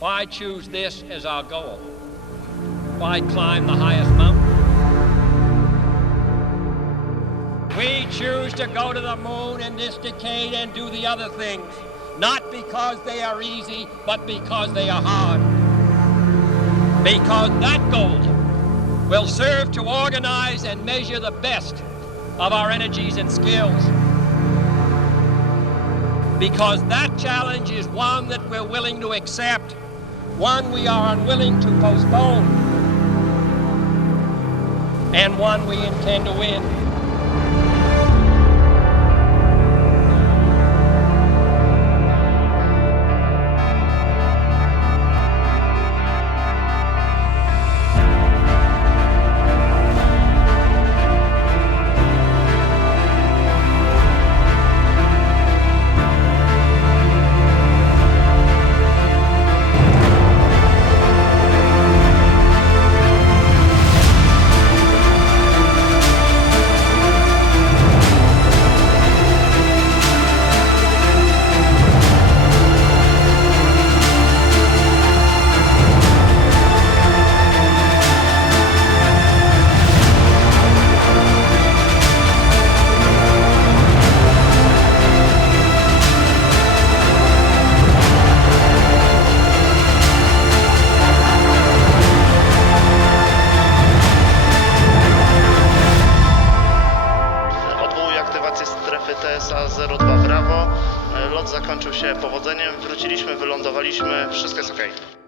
Why choose this as our goal? Why climb the highest mountain? We choose to go to the moon in this decade and do the other things, not because they are easy, but because they are hard. Because that goal will serve to organize and measure the best of our energies and skills. Because that challenge is one that we're willing to accept, one we are unwilling to postpone, and one we intend to win. TSA 02 Brawo. Lot zakończył się powodzeniem, wróciliśmy, wylądowaliśmy, wszystko jest ok.